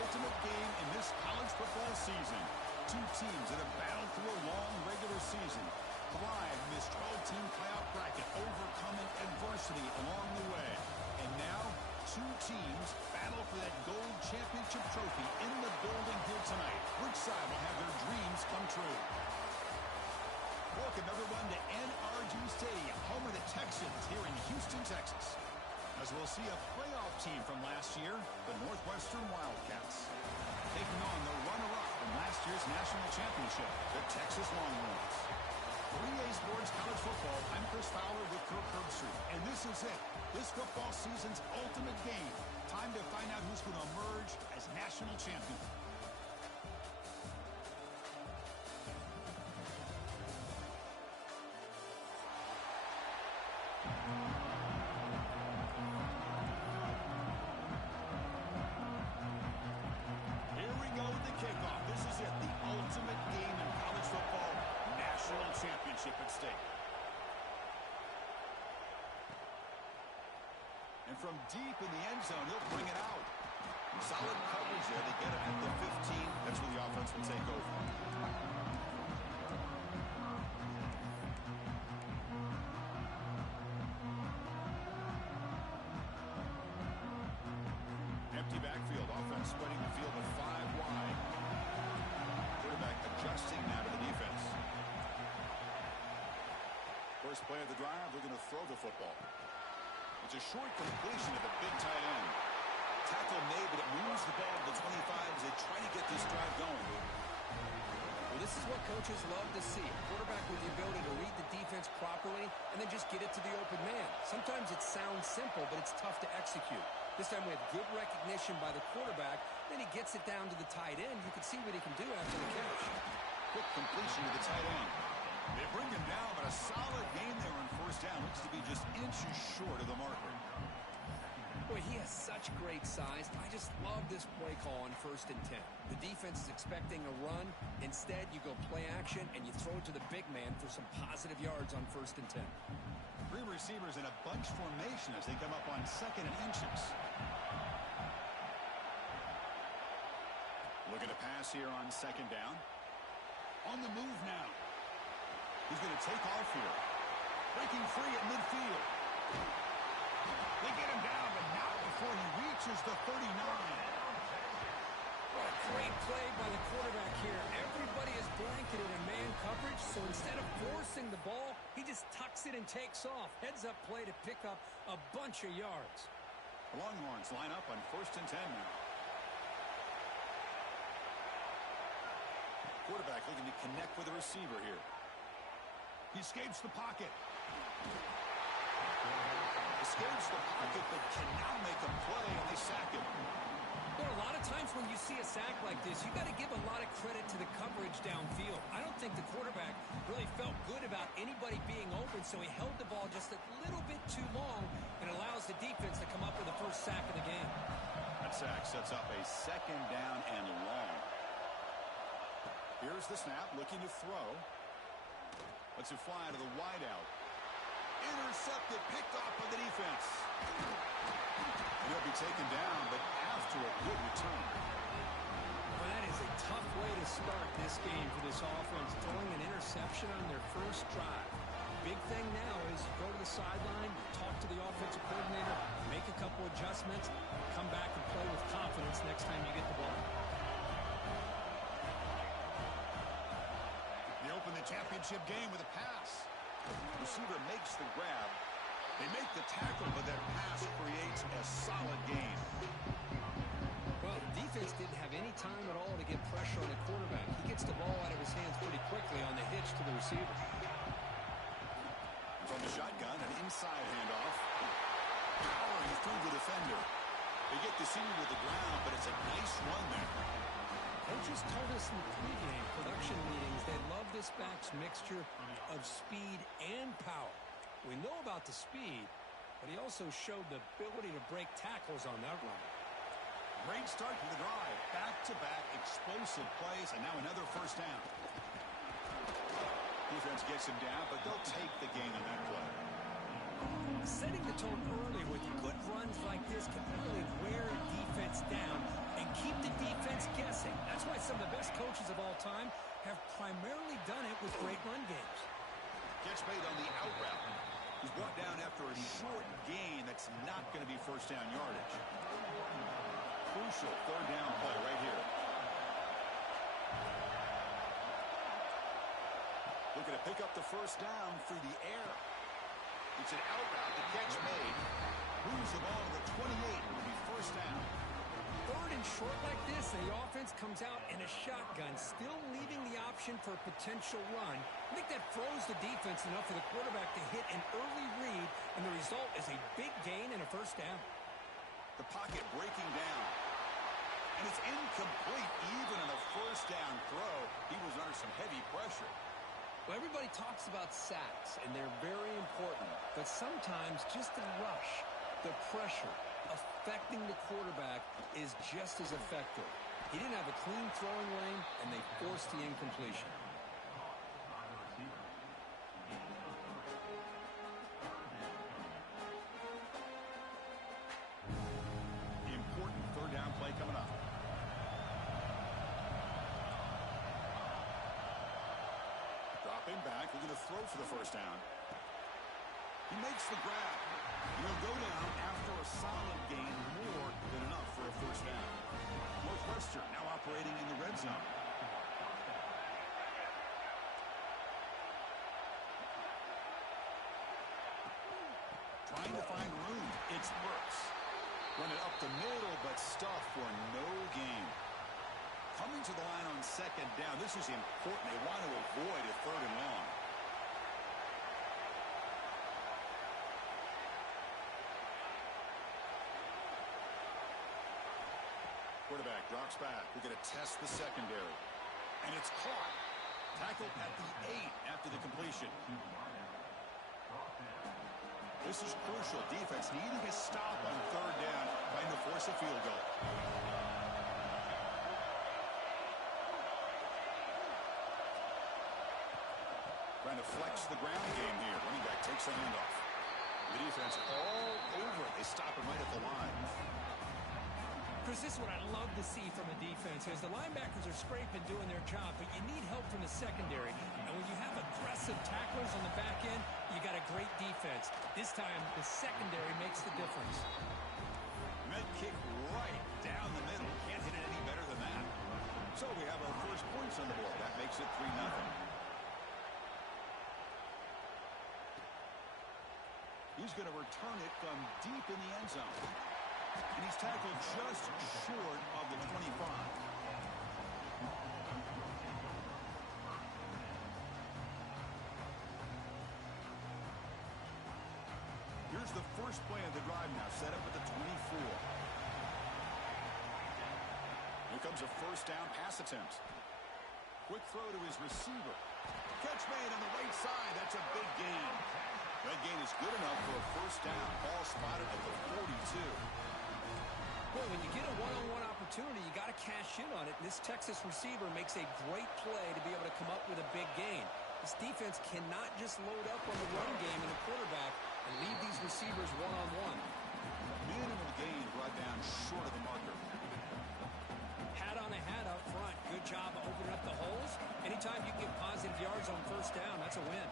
ultimate game in this college football season. Two teams that have battled through a long regular season, thrived in this 12-team playoff bracket, overcoming adversity along the way. And now, two teams battle for that gold championship trophy in the building here tonight. Which side will have their dreams come true? Welcome, everyone, to NRG Stadium, home of the Texans here in Houston, Texas. As we'll see a playoff team from last year, the Northwestern Wildcats, taking on the runner-up from last year's national championship, the Texas Longhorns. 3A Sports College Football, I'm Chris Fowler with Kirk Herbstreit, and this is it. This football season's ultimate game. Time to find out who's going to emerge as national champion. Kickoff. This is it, the ultimate game in college football, national championship at stake. And from deep in the end zone, he'll bring it out. Solid coverage there. They get him at the 15. That's where the offense will take over. Empty backfield. Offense spreading the field with 5 wide. Quarterback adjusting now to the defense. First play of the drive, they're going to throw the football. It's a short completion of the big tight end. Tackle made, but it moves the ball to the 25 as they try to get this drive going. Well, this is what coaches love to see. A quarterback with the ability to read the defense properly and then just get it to the open man. Sometimes it sounds simple, but it's tough to execute. This time we have good recognition by the quarterback. Then he gets it down to the tight end. You can see what he can do after the catch. Quick completion to the tight end. They bring him down, but a solid gain there on first down. Looks to be just inches short of the marker. Boy, he has such great size. I just love this play call on 1st and 10. The defense is expecting a run. Instead, you go play action, and you throw it to the big man for some positive yards on 1st and 10. 3 receivers in a bunch formation as they come up on 2nd and inches. Look at the pass here on 2nd down. On the move now. He's going to take off here. Breaking free at midfield. They get him down, but not before he reaches the 39. What a great play by the quarterback here. Everybody is blanketed in man coverage, so instead of forcing the ball, he just tucks it and takes off. Heads-up play to pick up a bunch of yards. The Longhorns line up on 1st and 10 now. Quarterback looking to connect with the receiver here. He escapes the pocket. Escapes the pocket, but cannot make a play, and they sack him. You know, a lot of times when you see a sack like this, you got to give a lot of credit to the coverage downfield. I don't think the quarterback really felt good about anybody being open, so he held the ball just a little bit too long and allows the defense to come up with the first sack of the game. That sack sets up a 2nd down and long. Here's the snap, looking to throw. Lets it fly to the wideout. Intercepted, picked off by the defense. He'll be taken down, but after a good return. Well, that is a tough way to start this game for this offense, throwing an interception on their first drive. Big thing now is you go to the sideline, talk to the offensive coordinator, make a couple adjustments, come back and play with confidence next time you get the ball. They open the championship game with a pass. Receiver makes the grab. They make the tackle, but that pass creates a solid gain. Well, the defense didn't have any time at all to get pressure on the quarterback. He gets the ball out of his hands pretty quickly on the hitch to the receiver. From the shotgun, an inside handoff. Powering through the defender. They get the senior to the ground, but it's a nice run there. Coaches told us in the pregame production meetings they love this back's mixture of speed and power. We know about the speed, but he also showed the ability to break tackles on that run. Great start to the drive. Back-to-back explosive plays, and now another first down. Defense gets him down, but they'll take the gain on that play. Setting the tone early with good runs like this can really wear a defense down and keep the defense guessing. That's why some of the best coaches of all time have primarily done it with great run games. Catch made on the out route. He's brought down after a short gain that's not going to be first down yardage. Crucial third down play right here. Looking to pick up the first down through the air. It's an out route. The catch made. Moves the ball to the 28. Will be first down. Third and short like this, and the offense comes out in a shotgun, still leaving the option for a potential run. I think that froze the defense enough for the quarterback to hit an early read, and the result is a big gain and a first down. The pocket breaking down. And it's incomplete even on a first down throw. He was under some heavy pressure. Well, everybody talks about sacks, and they're very important. But sometimes just the rush, the pressure, affecting the quarterback is just as effective. He didn't have a clean throwing lane, and they forced the incompletion. Important third down play coming up. Dropping back, looking to throw for the first down. He makes the grab. He'll go down after a solid gain, more than enough for a first down. Northwestern now operating in the red zone. Trying to find room. It's Burks. Run it up the middle, but stuff for no gain. Coming to the line on second down. This is important. They want to avoid a third and long. Quarterback drops back. We're going to test the secondary. And it's caught. Tackled at the 8 after the completion. This is crucial. Defense needing a stop on third down, trying to force a field goal. Trying to flex the ground game here. Running back takes the handoff. The defense all over it. They stop him right at the line. Chris, this is what I love to see from a defense. As the linebackers are scraping, doing their job, but you need help from the secondary. And when you have aggressive tacklers on the back end, you got a great defense. This time, the secondary makes the difference. Med kick right down the middle. Can't hit it any better than that. So we have our first points on the board. That makes it 3-0. He's going to return it from deep in the end zone. And he's tackled just short of the 25. Here's the first play of the drive now, set up at the 24. Here comes a first down pass attempt. Quick throw to his receiver. Catch made on the right side. That's a big gain. That gain is good enough for a first down. Ball spotted at the 42. Well, when you get a one-on-one opportunity, you got to cash in on it. And this Texas receiver makes a great play to be able to come up with a big gain. This defense cannot just load up on the run game and the quarterback and leave these receivers one-on-one. Minimal gain brought down short of the marker. Hat on a hat up front. Good job opening up the holes. Anytime you get positive yards on first down, that's a win.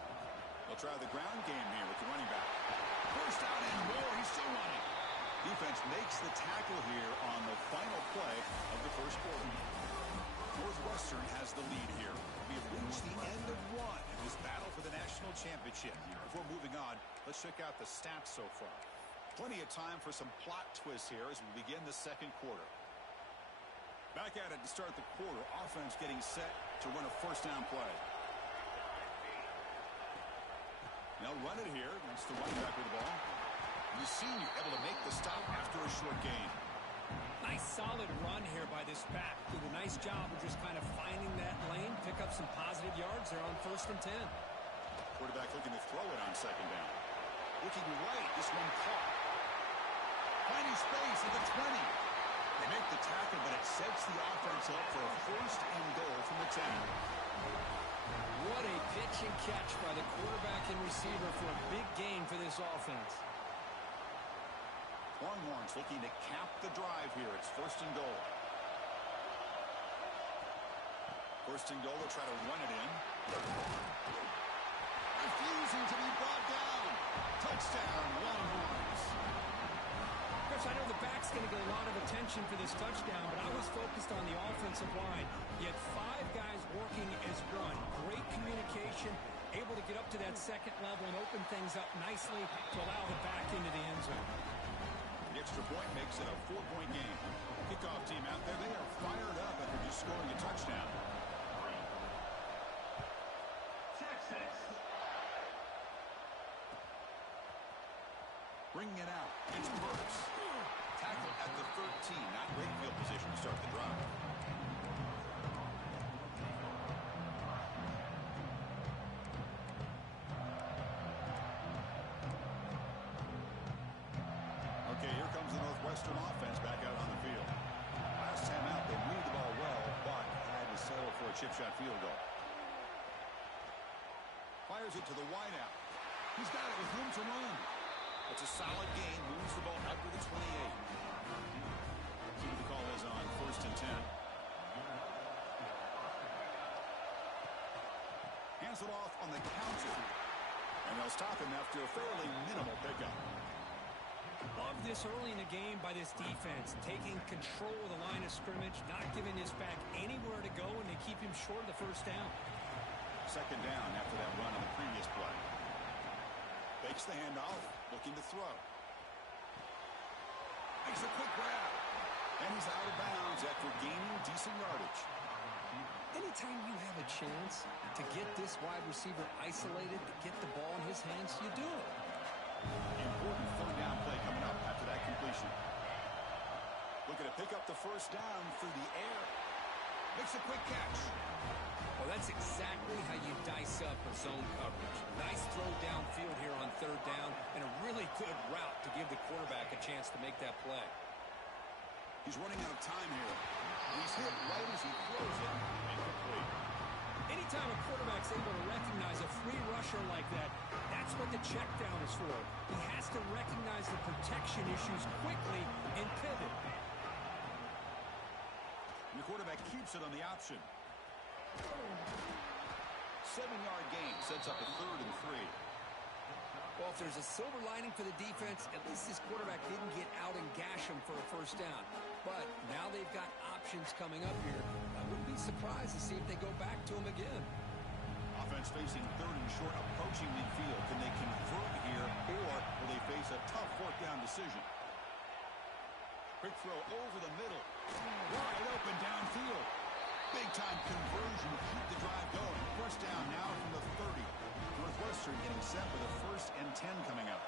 They'll try the ground game here with the running back. First down and more. He's still running. Defense makes the tackle here on the final play of the first quarter. Northwestern has the lead here. We have reached the end of one in this battle for the national championship. Before moving on, let's check out the stats so far. Plenty of time for some plot twists here as we begin the second quarter. Back at it to start the quarter. Offense getting set to run a first down play. Now run it here. That's the running back with the ball. The senior able to make the stop after a short gain. Nice solid run here by this back. Did a nice job of just kind of finding that lane, pick up some positive yards there on 1st and 10. Quarterback looking to throw it on second down. Looking right, this one caught. Finding space at the 20. They make the tackle, but it sets the offense up for a first and goal from the 10. What a pitch and catch by the quarterback and receiver for a big gain for this offense. Longhorns looking to cap the drive here. It's first and goal. First and goal, they'll try to run it in. Refusing to be brought down. Touchdown, Longhorns. Chris, I know the back's going to get a lot of attention for this touchdown, but I was focused on the offensive line. You had 5 guys working as one. Great communication, able to get up to that second level and open things up nicely to allow the back into the end zone. The extra point makes it a 4-point game. Kickoff team out there, they are fired up after just scoring a touchdown. Bringing it out. It's Burks. Tackle at the 13. Not great field position to start the drive. Okay, here comes the Northwestern offense back out on the field. Last time out, they moved the ball well, but had to settle for a chip shot field goal. Fires it to the wideout. He's got it with room to run. It's a solid gain. Moves the ball out to the 28. See what the call is on first and 10. Hands it off on the counter. And they'll stop him after a fairly minimal pickup. Love this early in the game by this defense. Taking control of the line of scrimmage, not giving this back anywhere to go, and they keep him short of the first down. Second down after that run on the previous play. Fakes the handoff, looking to throw. Makes a quick grab. And he's out of bounds after gaining decent yardage. Anytime you have a chance to get this wide receiver isolated, to get the ball in his hands, you do it. Important third down play coming up after that completion. Looking to pick up the first down through the air. Makes a quick catch. Well, that's exactly how you dice up a zone coverage. Nice throw downfield here on third down, and a really good route to give the quarterback a chance to make that play. He's running out of time here. He's hit right as he throws it. Incomplete. Anytime a quarterback's able to recognize a free rusher like that, that's what the check down is for. He has to recognize the protection issues quickly and pivot. And the quarterback keeps it on the option. 7-yard gain sets up a 3rd and 3. Well, if there's a silver lining for the defense, at least this quarterback didn't get out and gash him for a first down. But now they've got options coming up here. I wouldn't be surprised to see if they go back to him again. Offense facing 3rd and short, approaching midfield. Can they convert here, or will they face a tough 4th down decision? Quick throw over the middle. Wide open downfield. Big-time conversion to keep the drive going. First down now from the 30. Northwestern getting set for the 1st and 10 coming up.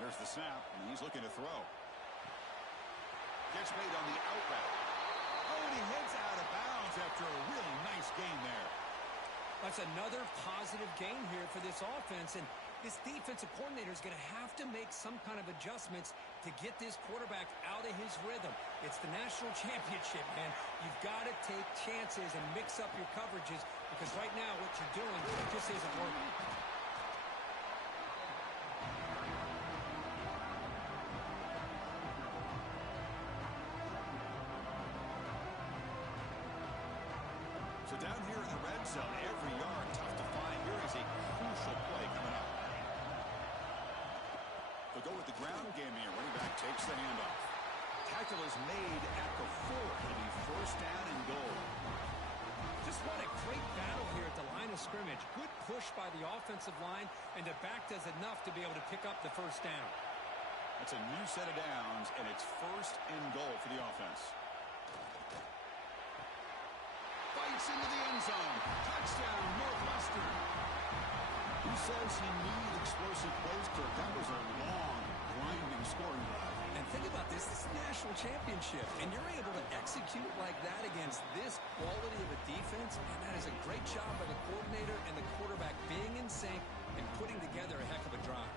There's the snap, and he's looking to throw. Gets made on the out route. Oh, and he heads out of bounds after a really nice gain there. That's another positive gain here for this offense, and this defensive coordinator is going to have to make some kind of adjustments to get this quarterback out of his rhythm. It's the national championship, man. You've got to take chances and mix up your coverages, because right now what you're doing just isn't working. So down here in the red zone, every yard tough to find. Here is a crucial play coming up. They'll go with the ground game here. Running back takes the handoff. Tackle is made at the 4. It'll be first down and goal. Just what a great battle here at the line of scrimmage. Good push by the offensive line, and the back does enough to be able to pick up the first down. That's a new set of downs, and it's first and goal for the offense. Fights into the end zone. Touchdown, Northwestern. Who says he needed explosive plays? Kirk, that was a long, grinding scoring drive. And think about this. This is a national championship, and you're able to execute like that against this quality of a defense, and that is a great job by the coordinator and the quarterback being in sync and putting together a heck of a drive.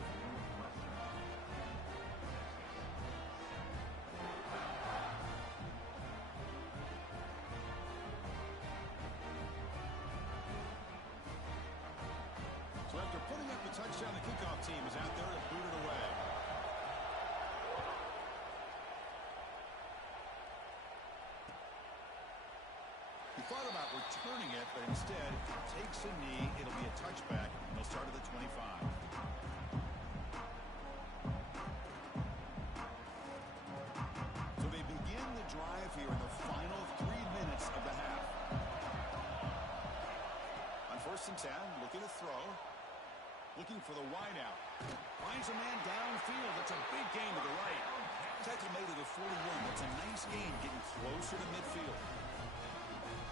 thought about returning it, but instead takes a knee. It'll be a touchback, and they'll start at the 25. So they begin the drive here in the final 3 minutes of the half. On 1st and 10, looking to throw. Looking for the wide out. Finds a man downfield. That's a big gain to the right. Tackle made it a 41. That's a nice gain, getting closer to midfield.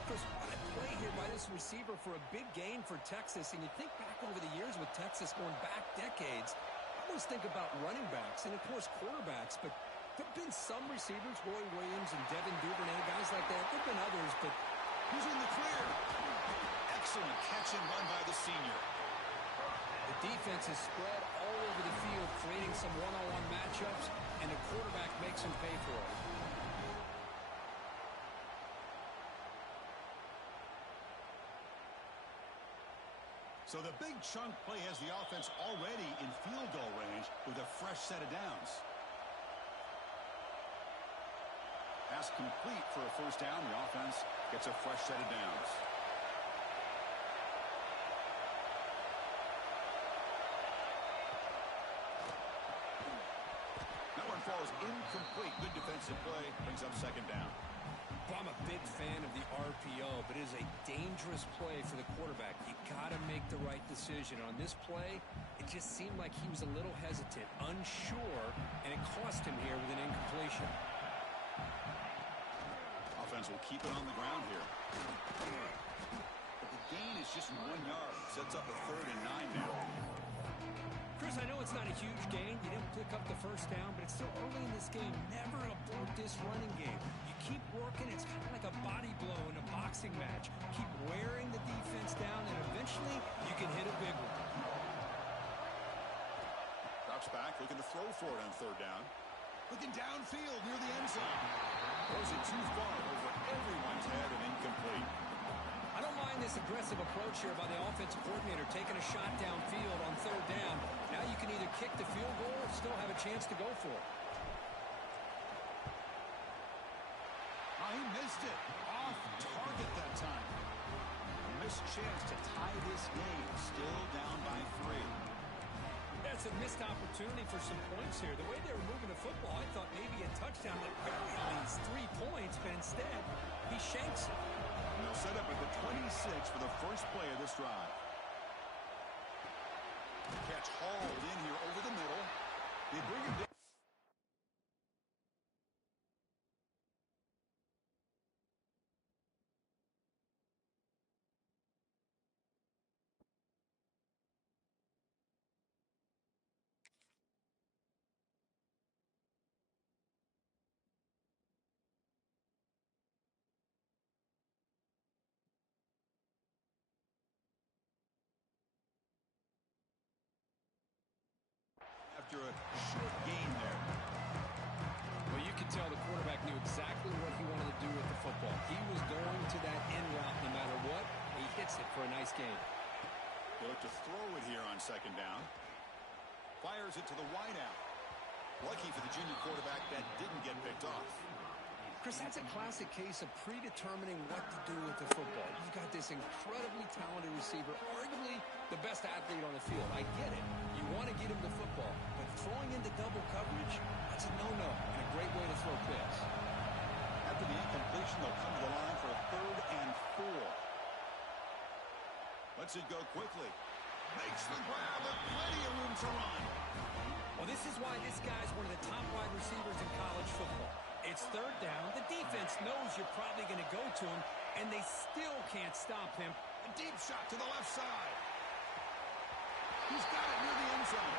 Chris, what a play here by this receiver for a big gain for Texas. And you think back over the years with Texas going back decades, I always think about running backs and, of course, quarterbacks. But there have been some receivers, Roy Williams and Devin Duvernay, guys like that. There have been others, but who's in the clear? Excellent catch and run by the senior. The defense is spread all over the field, creating some one-on-one matchups, and the quarterback makes them pay for it. So the big chunk play has the offense already in field goal range with a fresh set of downs. Pass complete for a 1st down. The offense gets a fresh set of downs. Falls incomplete. Good defensive play. Brings up 2nd down. Well, I'm a big fan of the RPO, but it is a dangerous play for the quarterback. You got to make the right decision. On this play, it just seemed like he was a little hesitant, unsure, and it cost him here with an incompletion. Offense will keep it on the ground here. But the gain is just 1 yard. Sets up a 3rd and 9 now. Chris, I know it's not a huge gain. You didn't pick up the 1st down, but it's still early in this game. Never abort this running game. You keep working. It's kind of like a body blow in a boxing match. Keep wearing the defense down, and eventually you can hit a big one. Drops back, looking to throw for it on 3rd down. Looking downfield near the end zone. Throws it too far over everyone's head and incomplete. I don't mind this aggressive approach here by the offensive coordinator, taking a shot downfield on 3rd down. Now you can either kick the field goal or still have a chance to go for it. Oh, he missed it. Off target that time. A missed chance to tie this game. Still down by 3. That's a missed opportunity for some points here. The way they were moving the football, I thought maybe a touchdown at very least 3 points, but instead he shanks it. And they'll set up at the 26 for the first play of this drive. Catch hauled in here over the middle. They bring him down. After a short gain there. Well, you could tell the quarterback knew exactly what he wanted to do with the football. He was going to that end route no matter what. He hits it for a nice gain. They look to throw it here on 2nd down. Fires it to the wide out. Lucky for the junior quarterback that didn't get picked off. Chris, that's a classic case of predetermining what to do with the football. You've got this incredibly talented receiver, arguably the best athlete on the field. I get it. You want to get him the football, but throwing into double coverage, that's a no-no and a great way to throw picks. After the incompletion, they'll come to the line for a 3rd and 4. Lets it go quickly. Makes the grab, but plenty of room to run. Well, this is why this guy's one of the top wide receivers in college football. It's 3rd down. The defense knows you're probably going to go to him, and they still can't stop him. A deep shot to the left side. He's got it near the end zone.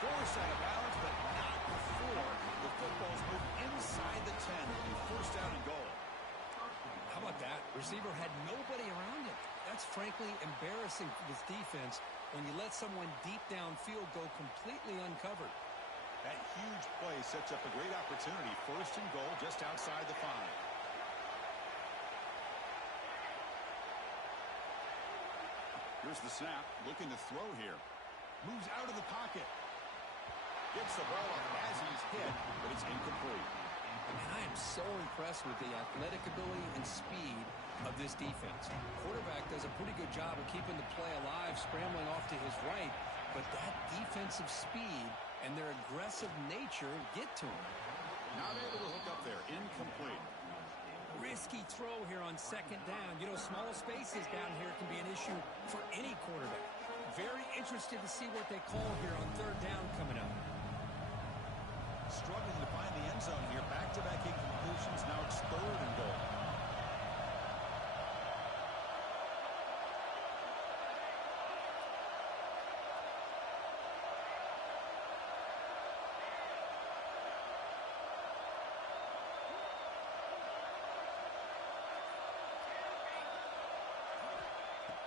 Forced out of balance, but not before the football's moved inside the 10 and 1st down and goal. How about that? Receiver had nobody around him. That's frankly embarrassing for this defense when you let someone deep downfield go completely uncovered. That huge play sets up a great opportunity. 1st and goal just outside the 5. Here's the snap. Looking to throw here. Moves out of the pocket. Gets the ball up as he's hit, but it's incomplete. And I am so impressed with the athletic ability and speed of this defense. Quarterback does a pretty good job of keeping the play alive, scrambling off to his right, but that defensive speed and their aggressive nature get to him. Not able to hook up there. Incomplete. Risky throw here on second down. You know, small spaces down here can be an issue for any quarterback. Very interested to see what they call here on third down coming up. Struggling to find the end zone here. Back-to-back incompletions. Now it's third and goal.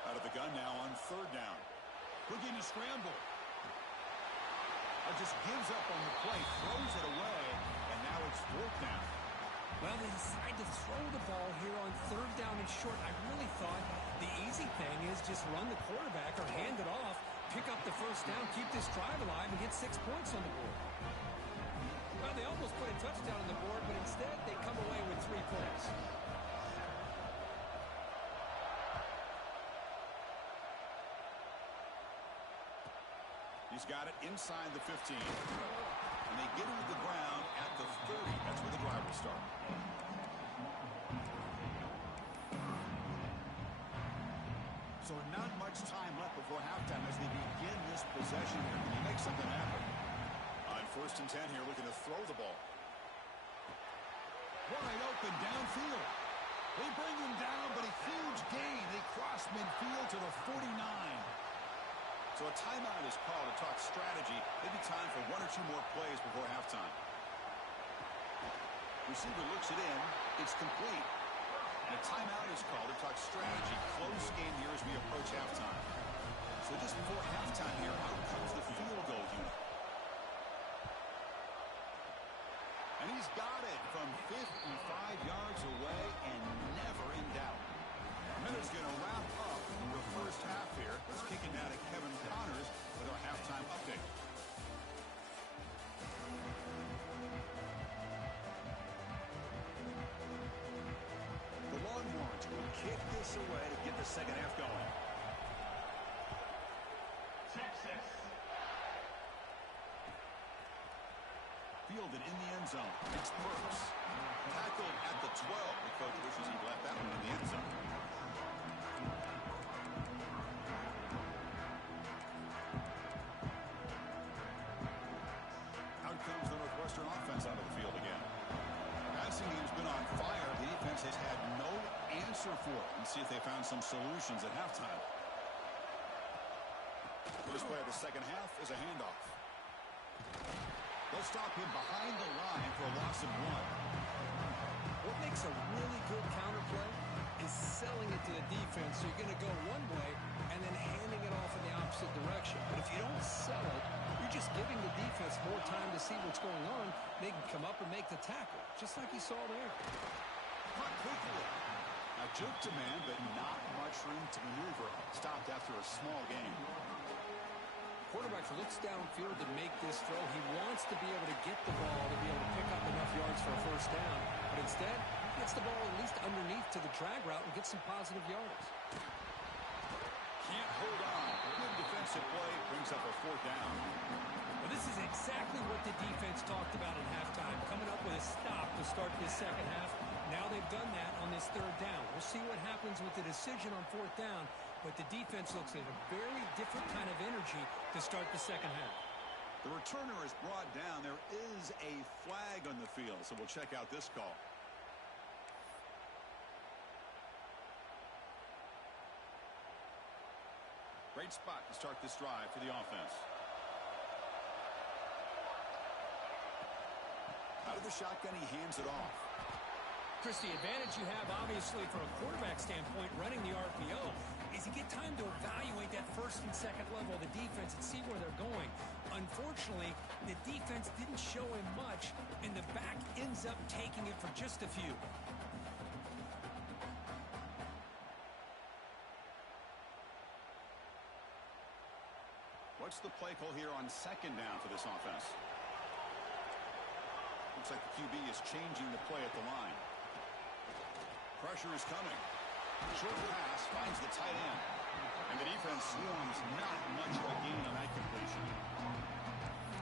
Out of the gun now on third down. Looking to scramble. Just gives up on the play, throws it away, and now it's fourth down. Well, they decide to throw the ball here on third down and short. I really thought the easy thing is just run the quarterback or hand it off, pick up the first down, keep this drive alive, and get 6 points on the board. Well, they almost put a touchdown on the board, but instead they come away with 3 points. He's got it inside the 15. And they get it to the ground at the 30. That's where the drive will start. So not much time left before halftime as they begin this possession here. Can they make something happen? On first and 10 here, looking to throw the ball. Wide open downfield. They bring him down, but a huge gain. They cross midfield to the 49. So a timeout is called to talk strategy. Maybe time for 1 or 2 more plays before halftime. Receiver looks it in. It's complete. And a timeout is called to talk strategy. Close game here as we approach halftime. So just before halftime here, out comes the field goal unit. And he's got it from 55 yards away and never in doubt. Miller's going to wrap up the first half here. Let's kick it now to Kevin Connors with our halftime update. The Longhorns will kick this away to get the second half going. Texas. Fielded in the end zone. It's Burks. Tackled at the 12. The coach wishes he'd left that one in the end zone. Offense out of the field again. Passing game's been on fire. The defense has had no answer for it. Let's see if they found some solutions at halftime. First play of the second half is a handoff. They'll stop him behind the line for a loss of 1. What makes a really good counterplay is selling it to the defense. So you're going to go one way and then handing it off in the opposite direction. But if you don't sell it, you're just giving the defense more time to see what's going on. They can come up and make the tackle, just like you saw there. Caught quickly. Now juke to man, but not much room to maneuver. Stopped after a small gain. Quarterback looks downfield to make this throw. He wants to be able to get the ball to be able to pick up enough yards for a first down. But instead, he gets the ball at least underneath to the drag route and gets some positive yards. Can't hold on. Good defensive play. Brings up a fourth down. Well, this is exactly what the defense talked about at halftime. Coming up with a stop to start this second half. Now they've done that on this third down. We'll see what happens with the decision on fourth down. But the defense looks like a very different kind of energy to start the second half. The returner is brought down. There is a flag on the field, so we'll check out this call. Great spot to start this drive for the offense. Out of the shotgun, he hands it off. Chris, the advantage you have, obviously, from a quarterback standpoint, running the RPO, is you get time to evaluate that first and second level of the defense and see where they're going. Unfortunately, the defense didn't show him much, and the back ends up taking it for just a few. What's the play call here on second down for this offense? Looks like the QB is changing the play at the line. Pressure is coming. Short pass finds the tight end. And the defense swarms not much of a gain on that completion.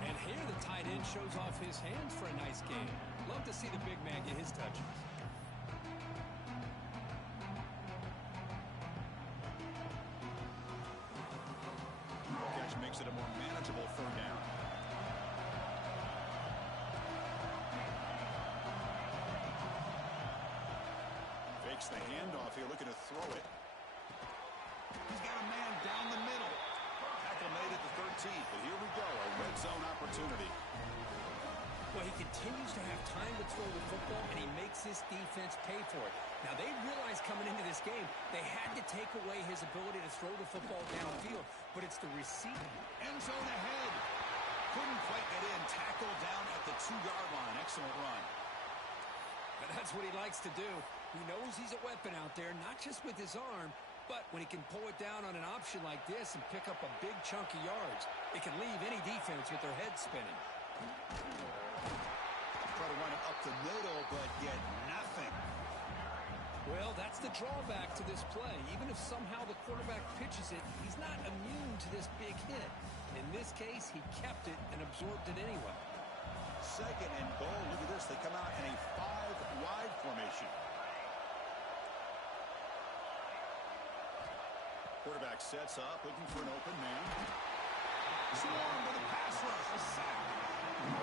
And here the tight end shows off his hands for a nice game. Love to see the big man get his touches. Catch makes it a more manageable third down. Fakes the handoff here, looking to throw it. He's got a man down the middle. Tackle made at the 13th, but here we go, a red zone opportunity. Well, he continues to have time to throw the football, and he makes his defense pay for it. Now, they realized coming into this game they had to take away his ability to throw the football downfield, but it's the receiver. End zone ahead. Couldn't quite get in. Tackle down at the 2-yard line. Excellent run. But that's what he likes to do. He knows he's a weapon out there, not just with his arm, but when he can pull it down on an option like this and pick up a big chunk of yards, it can leave any defense with their head spinning. Try to run it up the middle, but get nothing. Well, that's the drawback to this play. Even if somehow the quarterback pitches it, he's not immune to this big hit. In this case, he kept it and absorbed it anyway. Second and goal. Look at this. They come out in a 5-wide formation. Quarterback sets up, looking for an open man. Swarm with a pass rush. A sack.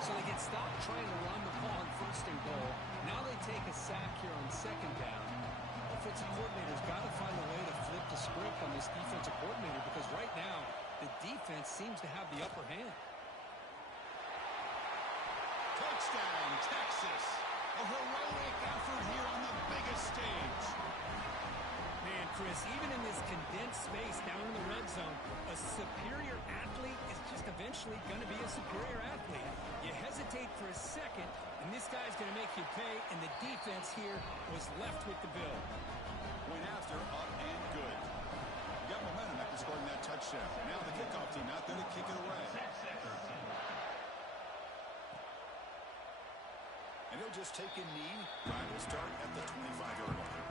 So they get stopped trying to run the ball on first and goal. Now they take a sack here on second down. Offensive coordinator's got to find a way to flip the script on this defensive coordinator because right now the defense seems to have the upper hand. Touchdown, Texas. A heroic effort here on the biggest stage. Man, Chris, even in this condensed space down in the red zone, a superior athlete is just eventually going to be a superior athlete. You hesitate for a second, and this guy's going to make you pay, and the defense here was left with the bill. Point after, up and good. Got momentum after scoring that touchdown. Now the kickoff team out there to kick it away. And he'll just take a knee. Drive will start at the 25-yard line.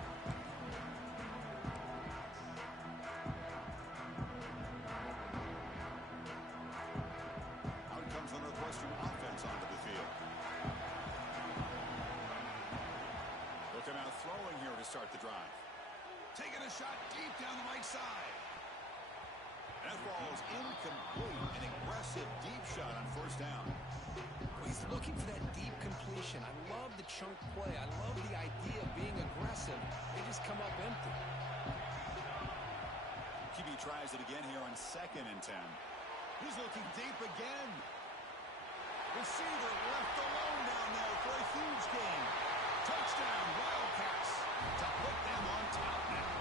Out comes the Northwestern offense onto the field. They'll come out throwing here to start the drive. Taking a shot deep down the right side. That ball is incomplete. An aggressive deep shot on first down. He's looking for that deep completion. I love the chunk play. I love the idea of being aggressive. They just come up empty. QB tries it again here on 2nd and 10. He's looking deep again. Receiver left alone down there for a huge gain. Touchdown, Wildcats, to put them on top now.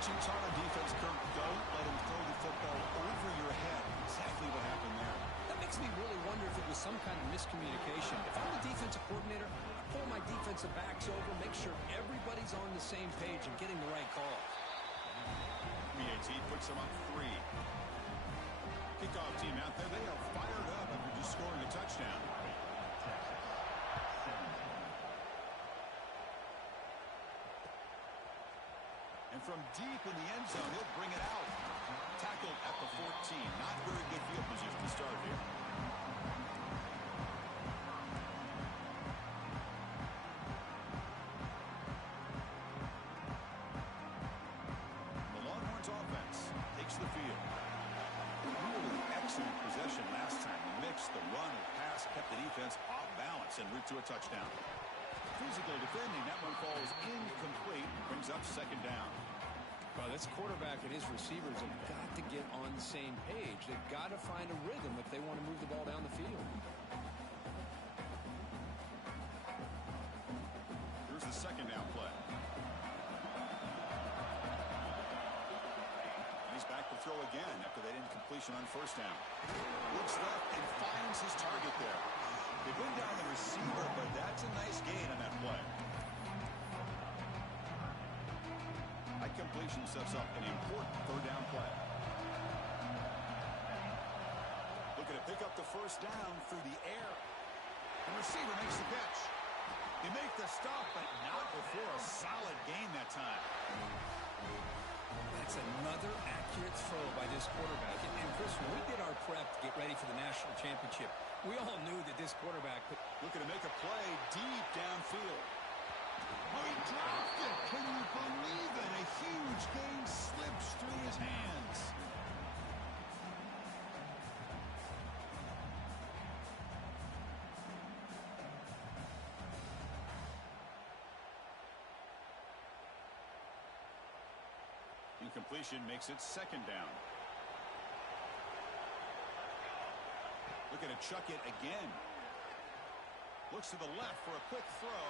Punching on defense, Kirk. Don't let him throw the football over your head. Exactly what happened there. That makes me really wonder if it was some kind of miscommunication. If I'm the defensive coordinator, I pull my defensive backs over, make sure everybody's on the same page and getting the right call. BAT puts them up 3. Kickoff team out there. They are fired up after just scoring a touchdown. And from deep in the end zone, he'll bring it out. Tackled at the 14. Not very good field position to start here. The Longhorns offense takes the field. Really excellent possession last time. The mix, the run, the pass kept the defense off balance en route to a touchdown. Physical defending, that one falls incomplete, brings up 2nd down. Well, this quarterback and his receivers have got to get on the same page. They've got to find a rhythm if they want to move the ball down the field. Here's the 2nd down play. And he's back to throw again after that incompletion on first down. Looks left and finds his target there. They bring down the receiver, but that's a nice gain on that play. That completion sets up an important 3rd down play. Looking to pick up the first down through the air. The receiver makes the catch. They make the stop, but not before a solid gain that time. That's another accurate throw by this quarterback. And Chris, when we did our prep to get ready for the national championship, we all knew that this quarterback could... Looking to make a play deep downfield. Oh, he dropped it. Can you believe it? A huge gain slips through his hands. Incompletion makes it second down. Looking to chuck it again. Looks to the left for a quick throw.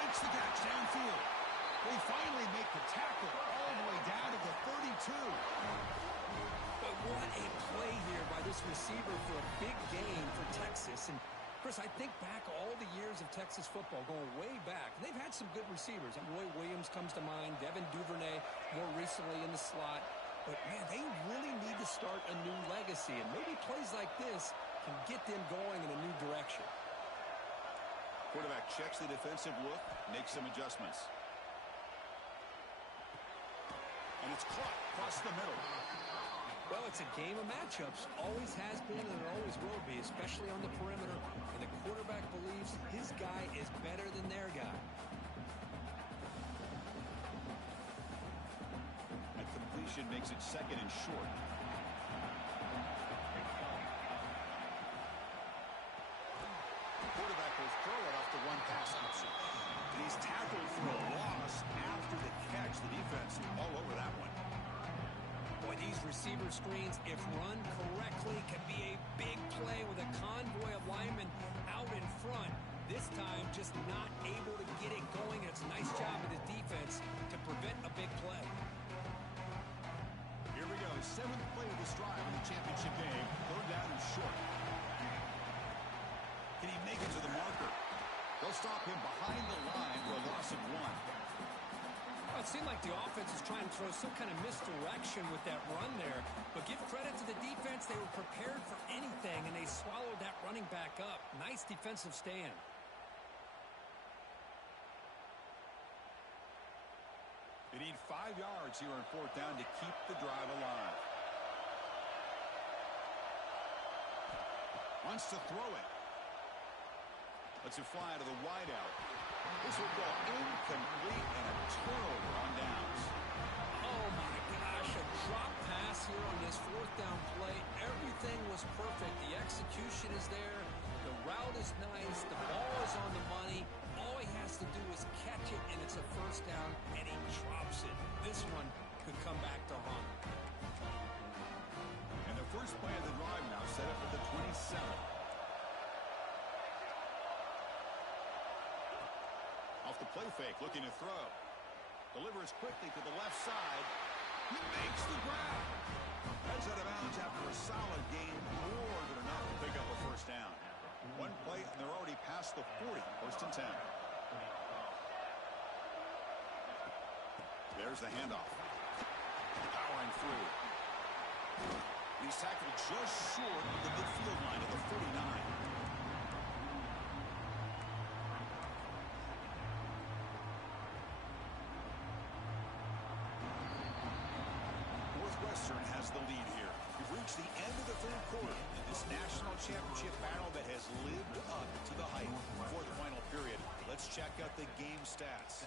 Makes the catch downfield. They finally make the tackle all the way down to the 32. But what a play here by this receiver for a big gain for Texas. And Chris, I think back all the years of Texas football, going way back. They've had some good receivers. Roy Williams comes to mind, Devin Duvernay more recently in the slot. But, man, they really need to start a new legacy. And maybe plays like this can get them going in a new direction. Quarterback checks the defensive look, makes some adjustments. And it's caught across the middle. Well, it's a game of matchups. Always has been and it always will be, especially on the perimeter. And the quarterback believes his guy is better than their guy. And completion makes it second and short. Quarterback will throw it off the one-pass option. And he's tackled for a loss after the catch. The defense all over that one. Boy, these receiver screens, if run correctly, can be a big play with a convoy of linemen out in front. This time, just not able to get it going. It's a nice job of the defense to prevent a big play. Here we go. Seventh play of this drive in the championship game. Third down and short. Can he make it to the marker? They'll stop him behind the line for a loss of one. Well, it seemed like the offense was trying to throw some kind of misdirection with that run there. But give credit to the defense. They were prepared for anything, and they swallowed that running back up. Nice defensive stand. They need 5 yards here on fourth down to keep the drive alive. Wants to throw it. Lets it fly to the wideout. This will go incomplete and a turnover on downs. Oh, my gosh. A drop pass here on this fourth down play. Everything was perfect. The execution is there. The route is nice. The ball is on the money. All he has to do is catch it, and it's a first down, and he drops it. This one could come back to haunt him. And the first play of the drive now set up at the 27. Off the play fake, looking to throw. Delivers quickly to the left side. He makes the grab. Heads out of bounds after a solid gain, more than enough to pick up a first down. One play, and they're already past the 40, first and 10. There's the handoff. Powering through. He's tackled just short of the midfield line of the 49. Northwestern has the lead here. We've reached the end of the third quarter in this national championship battle that has lived up to the hype. Before the final period, let's check out the game stats.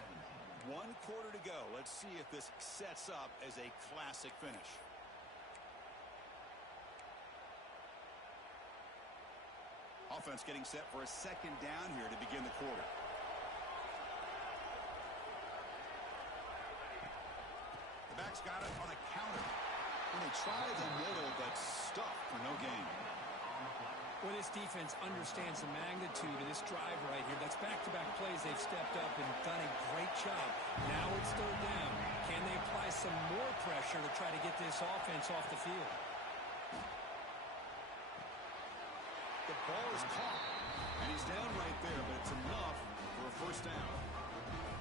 1 quarter to go. Let's see if this sets up as a classic finish. Offense getting set for a second down here to begin the quarter. The back's got it on a counter. And they try the middle, but stuffed for no gain. Well, this defense understands the magnitude of this drive right here. That's back-to-back plays. They've stepped up and done a great job. Now it's third down. Can they apply some more pressure to try to get this offense off the field? The ball is caught, and he's down right there, but it's enough for a first down.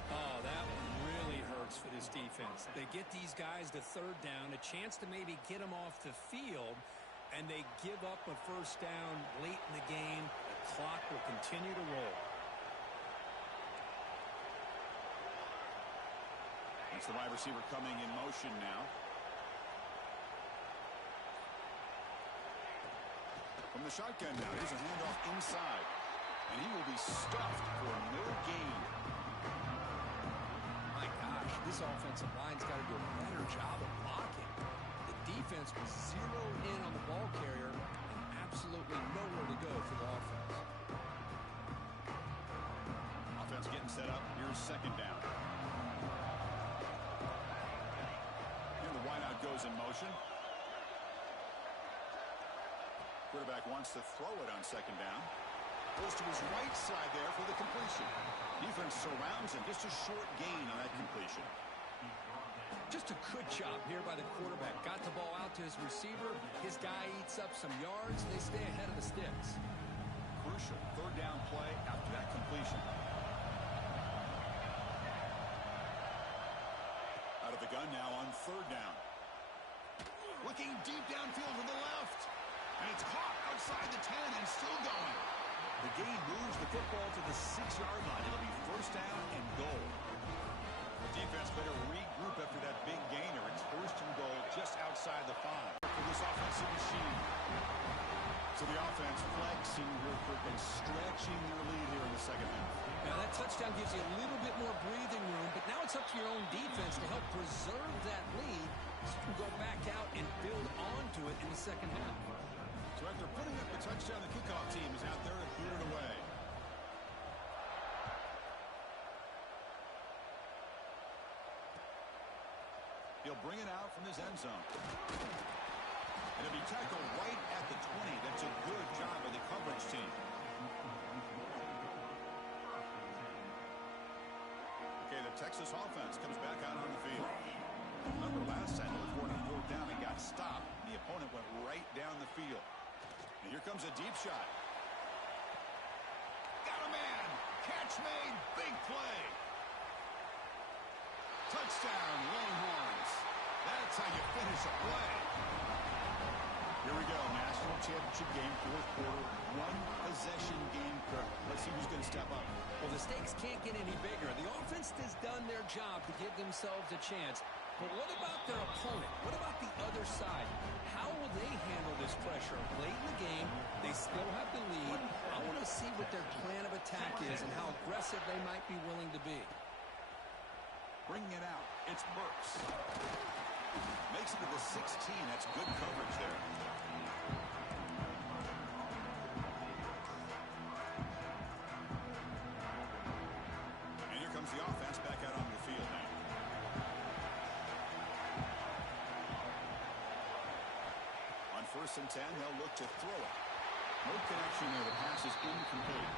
Oh, that one really hurts for this defense. They get these guys to third down, a chance to maybe get them off the field, and they give up a first down late in the game. The clock will continue to roll. It's the wide receiver coming in motion now. From the shotgun now, here's a handoff inside. And he will be stuffed for no gain. My gosh, this offensive line's got to do a better job of blocking. The defense was zeroed in on the ball carrier and absolutely nowhere to go for the offense. Offense getting set up. Here's second down. Here the wideout goes in motion. Quarterback wants to throw it on second down. Goes to his right side there for the completion. Defense surrounds him. Just a short gain on that completion. Just a good job here by the quarterback. Got the ball out to his receiver. His guy eats up some yards. They stay ahead of the sticks. Crucial third down play after that completion. Out of the gun now on third down. Looking deep downfield to the left. And it's caught outside the 10 and still going. The gain moves the football to the 6-yard line. It'll be first down and goal. The defense better regroup after that big gainer. It's first and goal just outside the 5 for this offensive machine. So the offense flexing real quick and stretching their lead here in the second half. Now that touchdown gives you a little bit more breathing room, but now it's up to your own defense to help preserve that lead so you can go back out and build onto it in the second half. So after putting up the touchdown, the kickoff team is out there to boot it away. He'll bring it out from his end zone. And it'll be tackled right at the 20. That's a good job by the coverage team. Okay, the Texas offense comes back out on the field. Remember last time, the 40 broke down and got stopped. The opponent went right down the field. And here comes a deep shot. Got a man. Catch made. Big play. Touchdown, Longhorns. That's how you finish a play. Here we go. National championship game, fourth quarter. One possession game. Let's see who's going to step up. Well, the stakes can't get any bigger. The offense has done their job to give themselves a chance. But what about their opponent? What about the other side? How will they handle this pressure? Late in the game, they still have the lead. I want to see what their plan of attack is and how aggressive they might be willing to be. Bringing it out. It's Burks. Makes it to the 16. That's good coverage there. And here comes the offense back out on the field now. On 1st and 10, they'll look to throw it. No connection there. The pass is incomplete.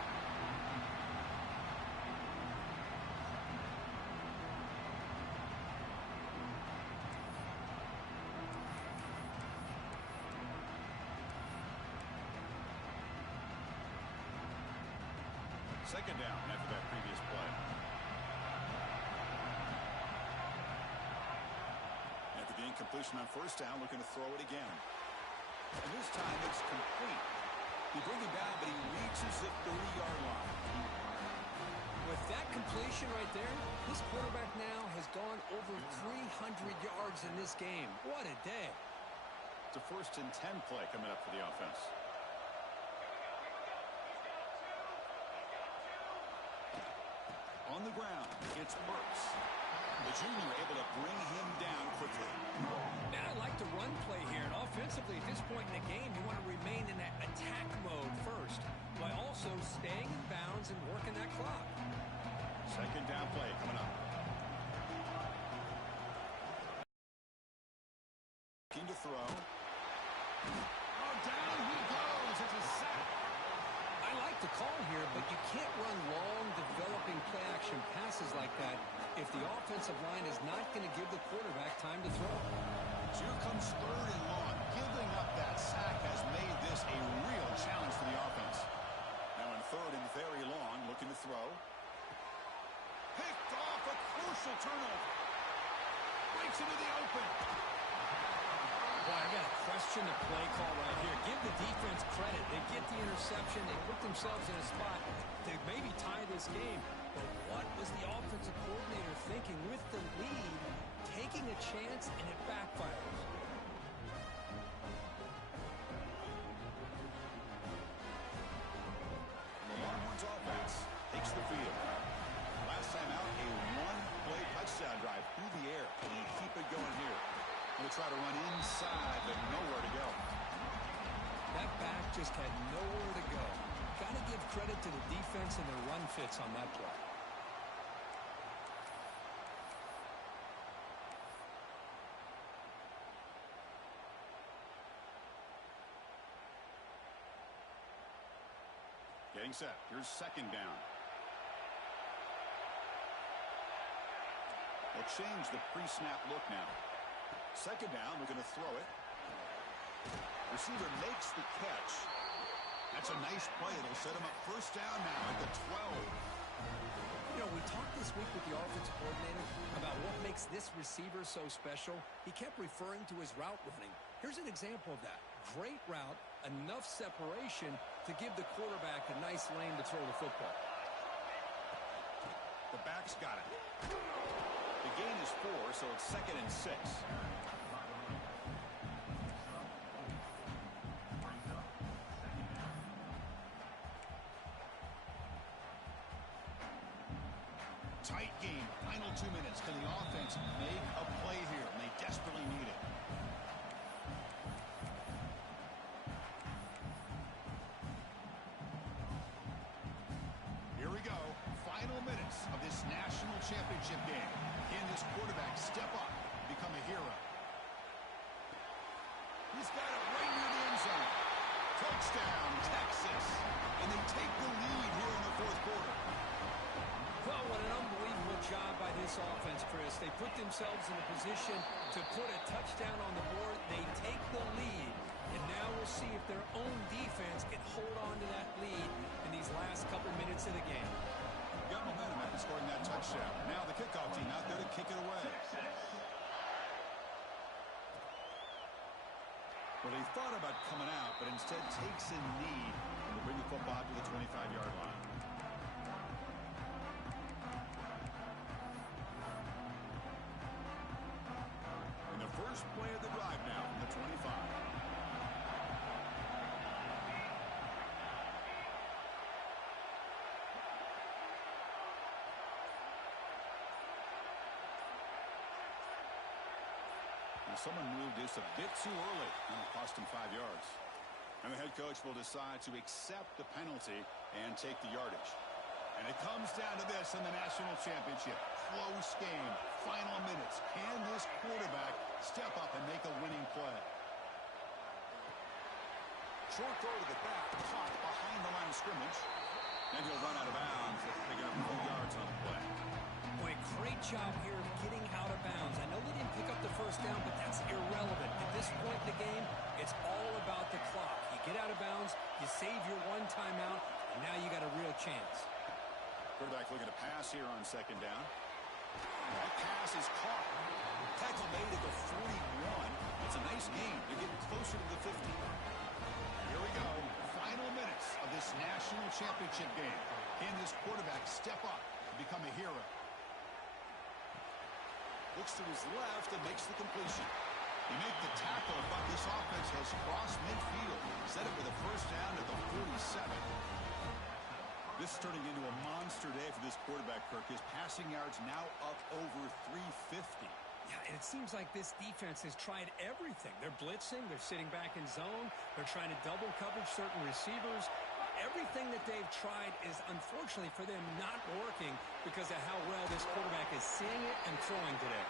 Second down after that previous play. After the incompletion on 1st down, looking to throw it again. And this time it's complete. He brings it down, but he reaches the 30-yard line. With that completion right there, this quarterback now has gone over 300 yards in this game. What a day. It's a 1st and 10 play coming up for the offense. On the ground, it's Burks. The junior able to bring him down quickly. And I like the run play here. And offensively, at this point in the game, you want to remain in that attack mode first, while also staying in bounds and working that clock. Second down play coming up. Looking to throw. Oh, down he goes. It's a sack. I like the call here, but you can't run long, developing play-action passes like that if the offensive line is not going to give the quarterback time to throw. So here comes 3rd and long. Giving up that sack has made this a real challenge for the offense. Now in 3rd and very long, looking to throw. Picked off, a crucial turnover. Breaks into the open. Boy, I got to question the play call right here. Give the defense credit. They get the interception. They put themselves in a spot to maybe tie this game. But what was the offensive coordinator thinking with the lead, taking a chance, and it backfires? Longhorns offense takes the field. Last time out, a one-play touchdown drive through the air. Can you keep it going here? Going to try to run inside, but nowhere to go. That back just had nowhere to go. Got to give credit to the defense and their run fits on that play. Getting set. Here's second down. They'll change the pre-snap look now. Second down, they're going to throw it. Receiver makes the catch. That's a nice play. It'll set him up first down now at the 12. You know, we talked this week with the offensive coordinator about what makes this receiver so special. He kept referring to his route running. Here's an example of that. Great route, enough separation to give the quarterback a nice lane to throw the football. The back's got it. The gain is 4, so it's 2nd and 6. Tight game. Final 2 minutes. Can the offense make a play here? And they desperately need it. Here we go. Final minutes of this national championship game. Can this quarterback step up and become a hero? He's got it right near the end zone. Touchdown, Texas. And they take the lead here in the fourth quarter. Well, what an unbelievable job by this offense, Chris. They put themselves in a position to put a touchdown on the board. They take the lead, and now we'll see if their own defense can hold on to that lead in these last couple minutes of the game. Got momentum after scoring that touchdown. Now the kickoff team out there to kick it away. Well, he thought about coming out, but instead takes a knee to bring the football to the 25-yard line. First play of the drive now from the 25. And someone moved this a bit too early, and it cost him 5 yards. And the head coach will decide to accept the penalty and take the yardage. And it comes down to this in the national championship. Close game. Final minutes. Can this quarterback step up and make a winning play? Short throw to the back. Caught behind the line of scrimmage. And he'll run out of bounds. Picking up 2 yards on the play. Boy, great job here of getting out of bounds. I know they didn't pick up the first down, but that's irrelevant. At this point in the game, it's all about the clock. You get out of bounds, you save your one timeout, and now you got a real chance. Quarterback looking to pass here on second down. That pass is caught. Tackle made at the 41. It's a nice gain. You're getting closer to the 50. Here we go. Final minutes of this national championship game. Can this quarterback step up and become a hero? Looks to his left and makes the completion. He made the tackle, but this offense has crossed midfield. Set it with a first down at the 47. This is turning into a monster day for this quarterback, Kirk. His passing yards now up over 350. Yeah, and it seems like this defense has tried everything. They're blitzing. They're sitting back in zone. They're trying to double coverage certain receivers. Everything that they've tried is, unfortunately for them, not working because of how well this quarterback is seeing it and throwing today.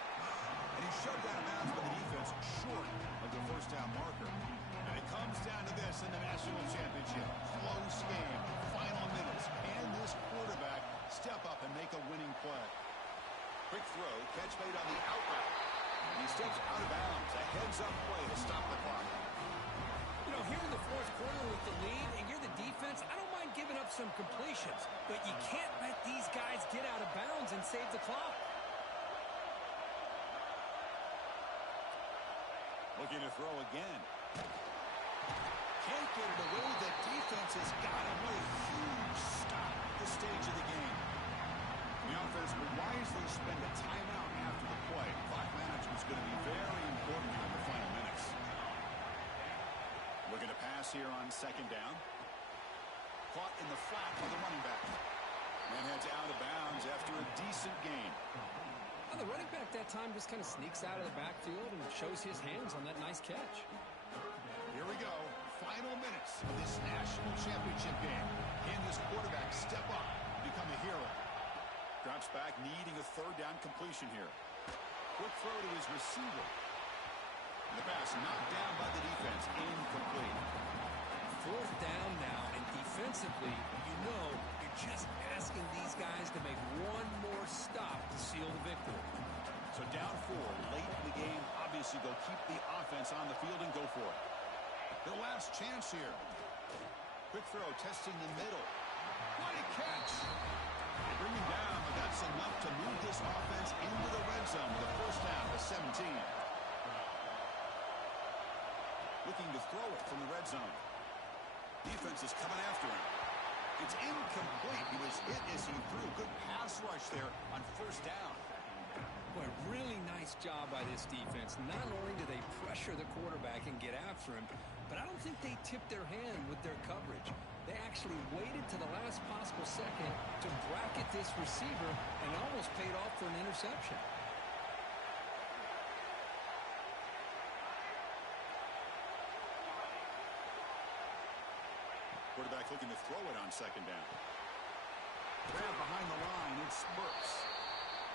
And he's shoved out of bounds by the defense short of the first down marker. And it comes down to this in the national championship. Close game. Final minutes. Can this quarterback step up and make a winning play? Quick throw. Catch made on the out route. And he steps out of bounds. A heads-up play to stop the clock. You know, here in the fourth quarter with the lead, and you're the defense, I don't mind giving up some completions. But you can't let these guys get out of bounds and save the clock. Looking to throw again. Can't get it away. The defense has got him. What a huge stop at this stage of the game. The offense will wisely spend a timeout after the play. Clock management is going to be very important here in the final minutes. Looking to pass here on second down. Caught in the flat by the running back. And heads out of bounds after a decent gain. Well, the running back that time just kind of sneaks out of the backfield and shows his hands on that nice catch. Here we go. Final minutes of this national championship game. Can this quarterback step up and become a hero? Drops back, needing a third down completion here. Quick throw to his receiver. And the pass knocked down by the defense. Incomplete. Fourth down now, and defensively, you know you're just asking these guys to make one more stop to seal the victory. So down 4 late in the game. Obviously, they'll keep the offense on the field and go for it. Their last chance here. Quick throw, testing the middle. What a catch! They bring him down, but that's enough to move this offense into the red zone with a first down of 17. Looking to throw it from the red zone. Defense is coming after him. It's incomplete. He was hit as he threw. Good pass rush there on first down. Boy, really nice job by this defense. Not only do they pressure the quarterback and get after him, but I don't think they tipped their hand with their coverage. They actually waited to the last possible second to bracket this receiver and almost paid off for an interception. Quarterback looking to throw it on second down. Grab behind the line, it spurts.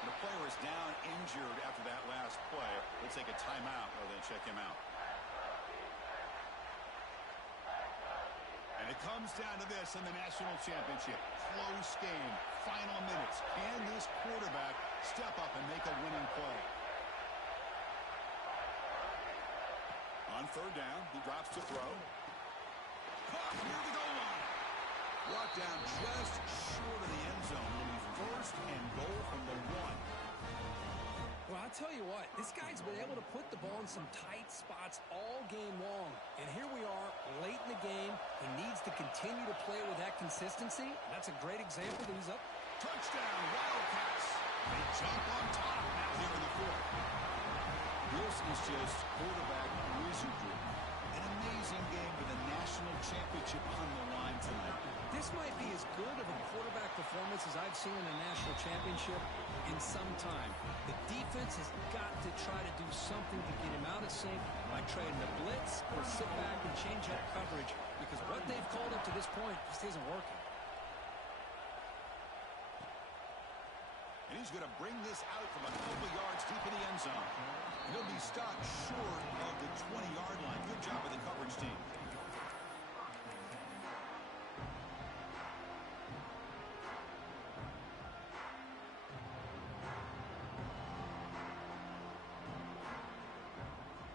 And the player is down injured after that last play. We'll take a timeout rather than check him out. And it comes down to this in the national championship. Close game, final minutes. Can this quarterback step up and make a winning play? On third down, he drops to throw. Caught near the goal line. Brought down just short of the end zone. It'll be first and goal from the 1. Well, I'll tell you what, this guy's been able to put the ball in some tight spots all game long. And here we are, late in the game. He needs to continue to play with that consistency. That's a great example that he's up. Touchdown, Wildcats. They jump on top now here in the 4th. This is just quarterback wizardry. An amazing game with a national championship on the line tonight. This might be as good of a quarterback performance as I've seen in a national championship in some time. The defense has got to try to do something to get him out of sync by trading the blitz or sit back and change up coverage, because what they've called up to this point just isn't working. And he's going to bring this out from a couple yards deep in the end zone. And he'll be stopped short of the 20-yard line. Good job of the coverage team.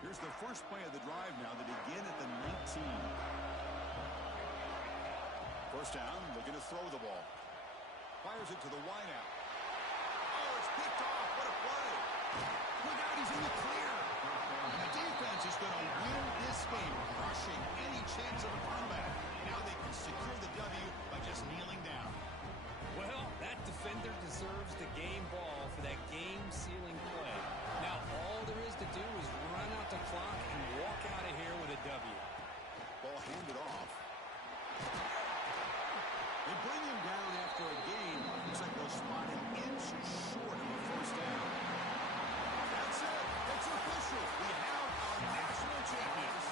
Here's the first play of the drive now to begin at the 19. First down, looking to throw the ball. Fires it to the wideout. Oh, it's picked off. What a play. Look out, he's in the clear. And the defense is going to win this game, crushing any chance of a comeback. Now they can secure the W by just kneeling down. Well, that defender deserves the game ball for that game-sealing play. Now, all there is to do is run out the clock and walk out of here with a W. Ball handed off. They bring him down after a game. Looks like they'll spot an inch short of the first down. That's it. It's official. We have our national champions.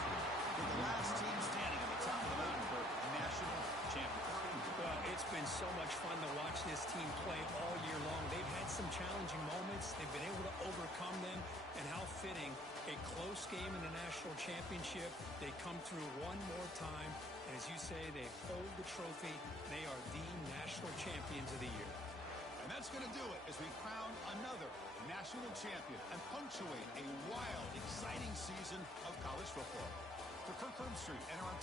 With the last team standing at the top of the mountain for national champions. Well, it's been so much fun to watch this team play all year long. They've had some challenging moments. They've been able to overcome them. And how fitting, a close game in the national championship. They come through one more time. And as you say, they hold the trophy. They are the national champions of the year. And that's going to do it as we crown another national champion and punctuate a wild, exciting season of college football. For Kirk Herbstreit and our